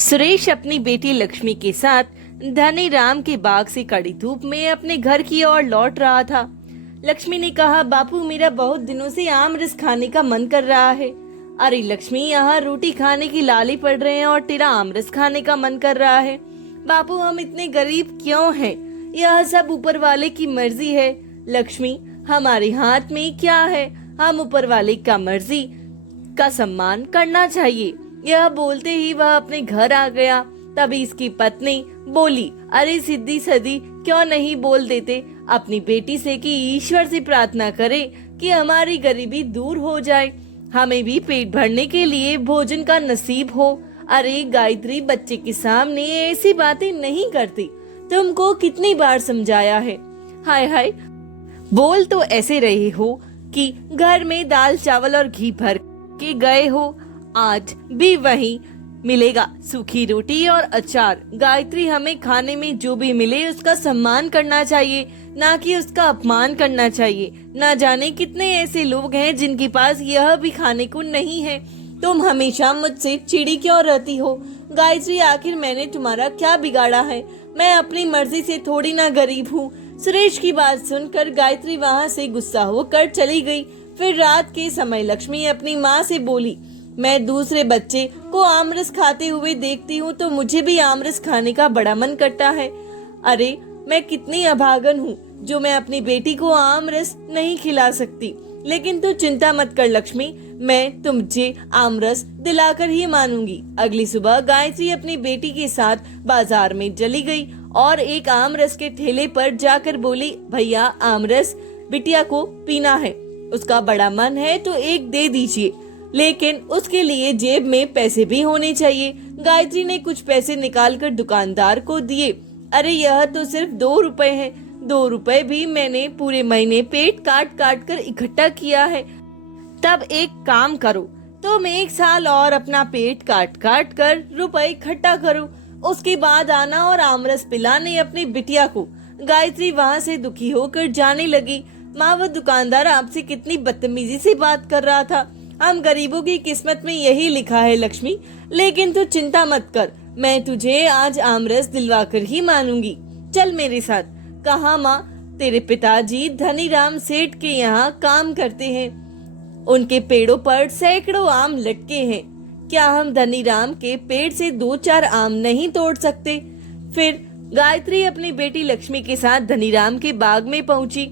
सुरेश अपनी बेटी लक्ष्मी के साथ धनीराम के बाग से कड़ी धूप में अपने घर की ओर लौट रहा था। लक्ष्मी ने कहा, बापू मेरा बहुत दिनों से आम रस खाने का मन कर रहा है। अरे लक्ष्मी, यहाँ रोटी खाने की लाली पड़ रहे हैं और तेरा आम रस खाने का मन कर रहा है। बापू हम इतने गरीब क्यों हैं? यह सब ऊपर वाले की मर्जी है। लक्ष्मी, हमारे हाथ में क्या है? हम ऊपर वाले का मर्जी का सम्मान करना चाहिए। यह बोलते ही वह अपने घर आ गया। तभी इसकी पत्नी बोली, अरे सिद्धि सदी क्यों नहीं बोल देते अपनी बेटी से कि ईश्वर से प्रार्थना करे कि हमारी गरीबी दूर हो जाए, हमें भी पेट भरने के लिए भोजन का नसीब हो। अरे गायत्री, बच्चे के सामने ऐसी बातें नहीं करती। तुमको कितनी बार समझाया है। हाय हाय, बोल तो ऐसे रहे हो कि घर में दाल चावल और घी भर के गए हो। आज भी वही मिलेगा, सूखी रोटी और अचार। गायत्री, हमें खाने में जो भी मिले उसका सम्मान करना चाहिए, ना कि उसका अपमान करना चाहिए। ना जाने कितने ऐसे लोग हैं जिनके पास यह भी खाने को नहीं है। तुम हमेशा मुझसे चिड़ी क्यों रहती हो? गायत्री, आखिर मैंने तुम्हारा क्या बिगाड़ा है? मैं अपनी मर्जी से थोड़ी ना गरीब हूँ। सुरेश की बात सुनकर गायत्री वहाँ से गुस्सा होकर चली गई। फिर रात के समय लक्ष्मी अपनी माँ से बोली, मैं दूसरे बच्चे को आमरस खाते हुए देखती हूँ तो मुझे भी आमरस खाने का बड़ा मन करता है। अरे मैं कितनी अभागन हूँ जो मैं अपनी बेटी को आमरस नहीं खिला सकती। लेकिन तू चिंता मत कर लक्ष्मी, मैं तुझे आमरस दिलाकर ही मानूंगी। अगली सुबह गायत्री अपनी बेटी के साथ बाजार में चली गई और एक आमरस के ठेले पर जाकर बोली, भैया आमरस बिटिया को पीना है, उसका बड़ा मन है तो एक दे दीजिए, लेकिन उसके लिए जेब में पैसे भी होने चाहिए। गायत्री ने कुछ पैसे निकालकर दुकानदार को दिए। अरे यह तो सिर्फ 2 रुपए हैं। 2 रुपए भी मैंने पूरे महीने पेट काट काट कर इकट्ठा किया है। तब एक काम करो, तुम 1 साल और अपना पेट काट काट कर रुपए इकट्ठा करो, उसके बाद आना और आमरस पिलाने अपनी बिटिया को। गायत्री वहाँ से दुखी होकर जाने लगी। माँ, वो दुकानदार आपसे कितनी बदतमीजी से बात कर रहा था। हम गरीबों की किस्मत में यही लिखा है लक्ष्मी, लेकिन तू चिंता मत कर, मैं तुझे आज आमरस दिलवाकर ही मानूंगी। चल मेरे साथ। कहा माँ, तेरे पिताजी धनीराम सेठ के यहाँ काम करते हैं, उनके पेड़ों पर सैकड़ों आम लटके हैं। क्या हम धनीराम के पेड़ से 2-4 आम नहीं तोड़ सकते? फिर गायत्री अपनी बेटी लक्ष्मी के साथ धनीराम के बाग में पहुंची।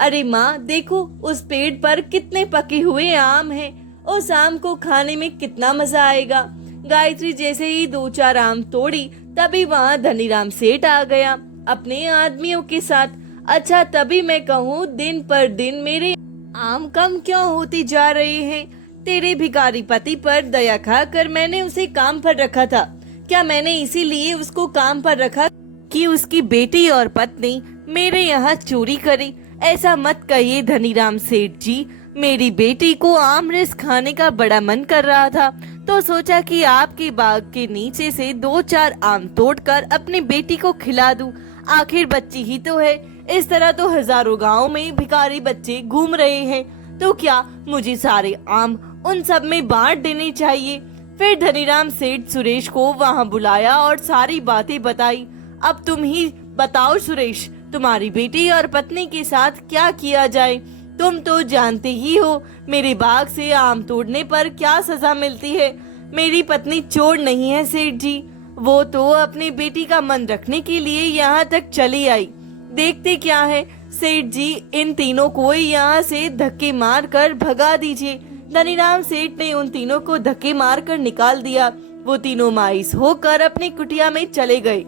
अरे माँ देखो, उस पेड़ पर कितने पके हुए आम हैं। उस आम को खाने में कितना मजा आएगा। गायत्री जैसे ही 2-4 आम तोड़ी तभी वहाँ धनीराम सेठ आ गया अपने आदमियों के साथ। अच्छा, तभी मैं कहूँ दिन पर दिन मेरे आम कम क्यों होती जा रहे हैं? तेरे भिखारी पति पर दया खाकर मैंने उसे काम पर रखा था। क्या मैंने इसीलिए उसको काम पर रखा कि उसकी बेटी और पत्नी मेरे यहाँ चोरी करे? ऐसा मत कहिए धनीराम सेठ जी, मेरी बेटी को आमरस खाने का बड़ा मन कर रहा था तो सोचा कि आपके बाग के नीचे से 2-4 आम तोड़कर अपनी बेटी को खिला दूं। आखिर बच्ची ही तो है। इस तरह तो हजारों गांव में भिखारी बच्चे घूम रहे हैं, तो क्या मुझे सारे आम उन सब में बांट देने चाहिए? फिर धनीराम सेठ सुरेश को वहां बुलाया और सारी बातें बताई। अब तुम ही बताओ सुरेश, तुम्हारी बेटी और पत्नी के साथ क्या किया जाए? तुम तो जानते ही हो मेरे बाग से आम तोड़ने पर क्या सजा मिलती है। मेरी पत्नी चोर नहीं है सेठ जी, वो तो अपनी बेटी का मन रखने के लिए यहाँ तक चली आई। देखते क्या है सेठ जी, इन तीनों को यहाँ से धक्के मार कर भगा दीजिए। धनीराम सेठ ने उन तीनों को धक्के मार कर निकाल दिया। वो तीनों मायूस होकर अपनी कुटिया में चले गए।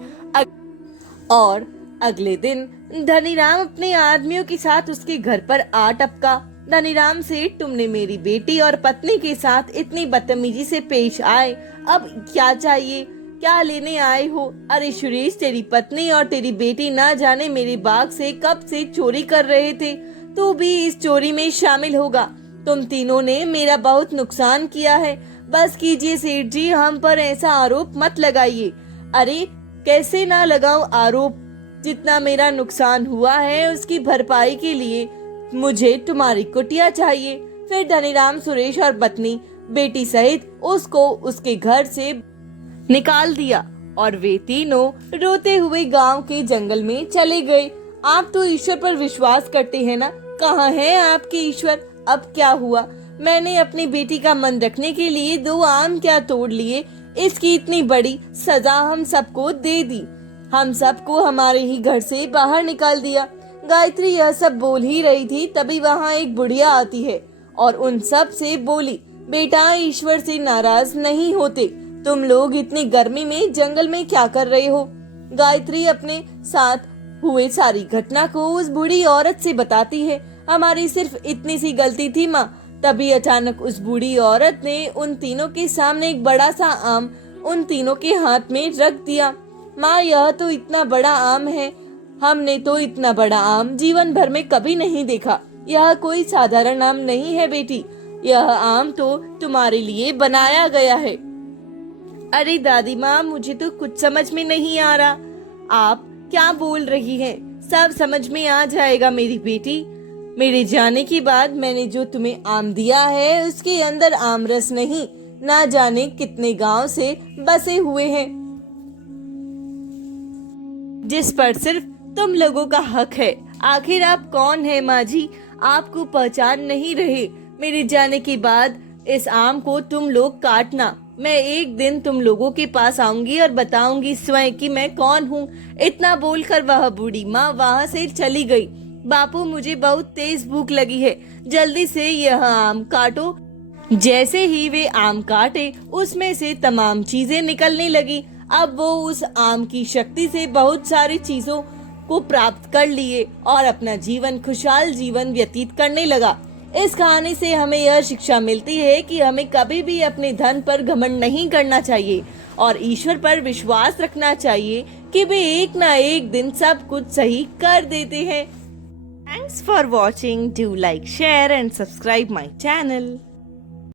और अगले दिन धनीराम अपने आदमियों के साथ उसके घर पर आ टपका। धनीराम सेठ, तुमने मेरी बेटी और पत्नी के साथ इतनी बदतमीजी से पेश आए, अब क्या चाहिए? क्या लेने आए हो? अरे सुरेश, तेरी पत्नी और तेरी बेटी ना जाने मेरे बाग से कब से चोरी कर रहे थे, तू भी इस चोरी में शामिल होगा। तुम तीनों ने मेरा बहुत नुकसान किया है। बस कीजिए सेठ जी, हम पर ऐसा आरोप मत लगाइए। अरे कैसे ना लगाओ आरोप? जितना मेरा नुकसान हुआ है उसकी भरपाई के लिए मुझे तुम्हारी कुटिया चाहिए। फिर धनीराम सुरेश और पत्नी बेटी सहित उसको उसके घर से निकाल दिया और वे तीनों रोते हुए गांव के जंगल में चले गए। आप तो ईश्वर पर विश्वास करते हैं ना? कहाँ है आपके ईश्वर? अब क्या हुआ? मैंने अपनी बेटी का मन रखने के लिए 2 आम क्या तोड़ लिए, इसकी इतनी बड़ी सजा हम सबको दे दी। हम सबको हमारे ही घर से बाहर निकाल दिया। गायत्री यह सब बोल ही रही थी, तभी वहाँ एक बुढ़िया आती है और उन सब से बोली, बेटा ईश्वर से नाराज नहीं होते, तुम लोग इतनी गर्मी में जंगल में क्या कर रहे हो? गायत्री अपने साथ हुए सारी घटना को उस बूढ़ी औरत से बताती है। हमारी सिर्फ इतनी सी गलती थी माँ। तभी अचानक उस बूढ़ी औरत ने उन तीनों के सामने एक बड़ा सा आम उन तीनों के हाथ में रख दिया। माँ, यह तो इतना बड़ा आम है, हमने तो इतना बड़ा आम जीवन भर में कभी नहीं देखा। यह कोई साधारण आम नहीं है बेटी, यह आम तो तुम्हारे लिए बनाया गया है। अरे दादी माँ, मुझे तो कुछ समझ में नहीं आ रहा, आप क्या बोल रही हैं? सब समझ में आ जाएगा मेरी बेटी। मेरे जाने के बाद मैंने जो तुम्हें आम दिया है उसके अंदर आम रस नहीं, ना जाने कितने गांव से बसे हुए हैं, जिस पर सिर्फ तुम लोगों का हक है। आखिर आप कौन है माँ जी? आपको पहचान नहीं रहे। मेरे जाने के बाद इस आम को तुम लोग काटना। मैं एक दिन तुम लोगों के पास आऊंगी और बताऊंगी स्वयं कि मैं कौन हूँ। इतना बोलकर वह बूढ़ी माँ वहाँ से चली गई। बापू, मुझे बहुत तेज भूख लगी है, जल्दी से यह आम काटो। जैसे ही वे आम काटे उसमें से तमाम चीजें निकलने लगी। अब वो उस आम की शक्ति से बहुत सारी चीजों को प्राप्त कर लिए और अपना जीवन खुशहाल जीवन व्यतीत करने लगा। इस कहानी से हमें यह शिक्षा मिलती है कि हमें कभी भी अपने धन पर घमंड नहीं करना चाहिए और ईश्वर पर विश्वास रखना चाहिए कि वे एक ना एक दिन सब कुछ सही कर देते हैं। Thanks for watching. Do like, share and subscribe my channel.